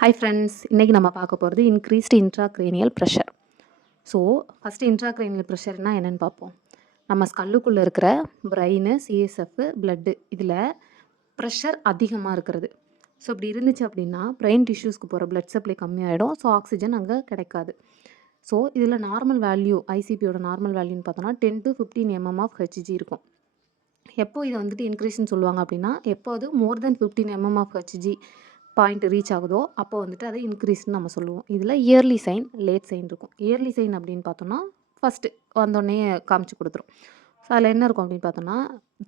Hi friends, இன்றைக்கி நம்ம பார்க்க போகிறது increased intracranial pressure. So first intracranial ப்ரெஷர்னா என்னென்னு பார்ப்போம். நம்ம ஸ்கல்லுக்குள்ளே இருக்கிற பிரெயின், சிஎஸ்எஃப், பிளட்டு இதில் ப்ரெஷர் அதிகமாக இருக்கிறது. ஸோ இப்படி இருந்துச்சு அப்படின்னா பிரெயின் டிஷ்யூஸ்க்கு போகிற பிளட் சப்ளை கம்மியாகிடும். ஸோ ஆக்சிஜன் அங்கே கிடைக்காது. ஸோ இதில் நார்மல் வேல்யூ ஐசிபியோட நார்மல் வேல்யூன்னு பார்த்தோன்னா 10 to 15 mm ஆஃப் ஹெச்ஜி இருக்கும். எப்போ இதை வந்துட்டு இன்க்ரீஸ்ன்னு சொல்லுவாங்க அப்படின்னா, எப்போ அது more than 15 mm of H G point reach ஆகுதோ அப்போ வந்துட்டு அதை இன்க்ரீஸ்ன்னு நம்ம சொல்லுவோம். இதில் இயர்லி சைன், லேட் சைன் இருக்கும். இயர்லி சைன் அப்படின்னு பார்த்தோன்னா ஃபஸ்ட்டு வந்தோடனே காமிச்சு கொடுத்துரும். ஸோ அதில் என்ன இருக்கும் அப்படின்னு பார்த்தோன்னா,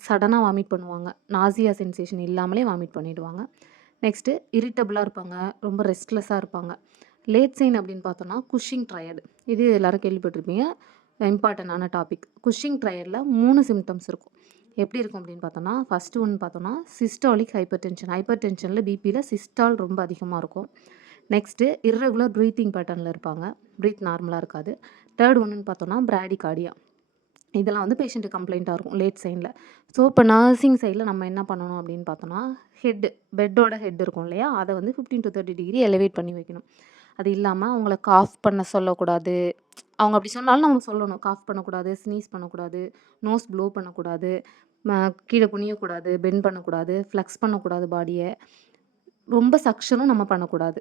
சடனாக வாமிட் பண்ணுவாங்க. நாசியா சென்சேஷன் இல்லாமலே வாமிட் பண்ணிவிடுவாங்க. நெக்ஸ்ட்டு இரிட்டபிளாக இருப்பாங்க, ரொம்ப ரெஸ்ட்லெஸ்ஸாக இருப்பாங்க. லேட் சைன் அப்படின்னு பார்த்தோன்னா குஷிங் ட்ரையட். இது எல்லோரும் கேள்விப்பட்டிருப்பீங்க, இம்பார்ட்டண்டான டாபிக். குஷிங் ட்ரையடில் 3 சிம்டம்ஸ் இருக்கும். எப்படி இருக்கும் அப்படின்னு பார்த்தோன்னா, ஃபஸ்ட்டு ஒன்று பார்த்தோன்னா சிஸ்டாலிக் ஹைப்பர் டென்ஷன். ஹைப்பர் டென்ஷனில் பிபியில் சிஸ்டால் ரொம்ப அதிகமாக இருக்கும். நெக்ஸ்ட்டு இர்ரெகுலர் ப்ரீத்திங் பேட்டர்னில் இருப்பாங்க, ப்ரீத் நார்மலாக இருக்காது. தேர்ட் ஒன்றுன்னு பார்த்தோன்னா பிராடிகார்டியா. இதெல்லாம் வந்து பேஷண்ட்டு கம்ப்ளைண்ட்டாக இருக்கும் லேட் சைனில். ஸோ இப்போ நர்சிங் சைடில் நம்ம என்ன பண்ணணும் அப்படின்னு பார்த்தோன்னா, பெட்டோட ஹெட் இருக்கும் இல்லையா, அதை வந்து 15 to 30 டிகிரி எலிவேட் பண்ணி வைக்கணும். அது இல்லாமல் அவங்கள காஃப் பண்ண சொல்லக்கூடாது. அவங்க அப்படி சொன்னாலும் நம்ம சொல்லணும், காஃப் பண்ணக்கூடாது, ஸ்னீஸ் பண்ணக்கூடாது, நோஸ் ப்ளோ பண்ணக்கூடாது, கீழே குனியக்கூடாது, பெண்ட் பண்ணக்கூடாது, ஃப்ளெக்ஸ் பண்ணக்கூடாது பாடியை, ரொம்ப சக்ஷனும் நம்ம பண்ணக்கூடாது.